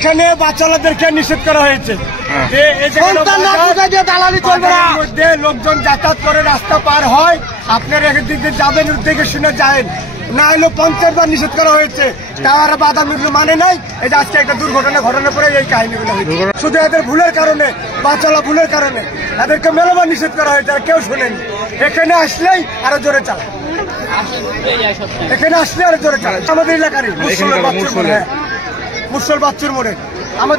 এখানে বাচ্চাদেরকে নিষেধ করা হয়েছে মধ্যে লোকজন যাতায়াত করে রাস্তা পার হয়, আপনার একদিকে যাবেন দেখে শুনে যায় না হলো 50 বার নিষেধ করা হয়েছে, তারা বাধা মিলল মানে নাই। এই যে আজকে একটা দুর্ঘটনা ঘটনা পরে এই কাহিনীগুলো হয়েছে শুধু এদের ভুলের কারণে, বাচ্চারা ভুলের কারণে এদেরকে মেলাবার নিষেধ করা হয়েছে, আর কেউ শোনেনি। এখানে আসলেই আরো জোরে চালায়, এখানে আসলে আরো জোরে চালায়। আমাদের এলাকারই মুসল বাচ্চুর মোড়ে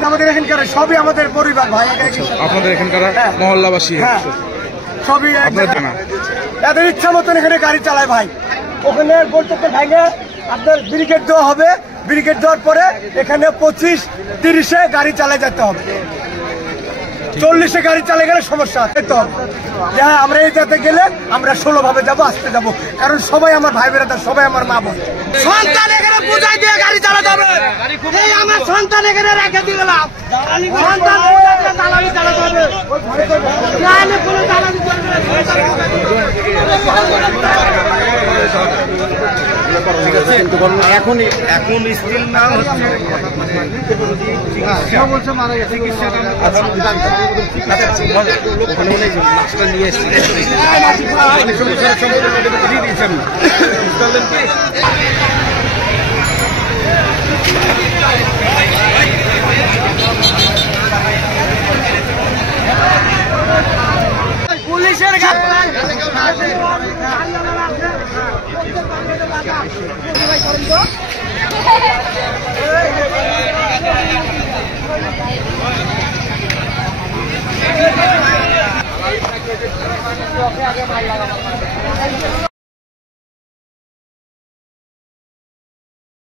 আমাদের এখানকার সবই আমাদের পরিবার ভাই, আপনাদের এখানকার মহল্লাবাসী সবই এদের ইচ্ছা মতন এখানে গাড়ি চালায় ভাই। ওখানে বলতে ভাইয়া আপনার ব্রিগেড দেওয়া হবে, ব্রিগেড দেওয়ার পরে এখানে 25-30-এ গাড়ি চালায় যেতে হবে, 40-এ গাড়ি চালিয়ে গেলে সমস্যা যেতে হবে। হ্যাঁ, আমরা এই যাতে গেলে আমরা 16 ভাবে যাবো, আসতে যাবো, কারণ সবাই আমার ভাই বেড়াদার, সবাই আমার মা বোন। সন্তান এখানে বুঝাই দিয়ে গাড়ি চালাতে হবে, এই আমার সন্তান এখানে রেখে দিয়ে গেলাম, সন্তান চালাতে হবে, নাহলে কোনো চালাতে চলবে না। এখন স্টিল না হচ্ছে মারা গেছে, লাশটা নিয়ে এসেছি পুলিশের গাড়ি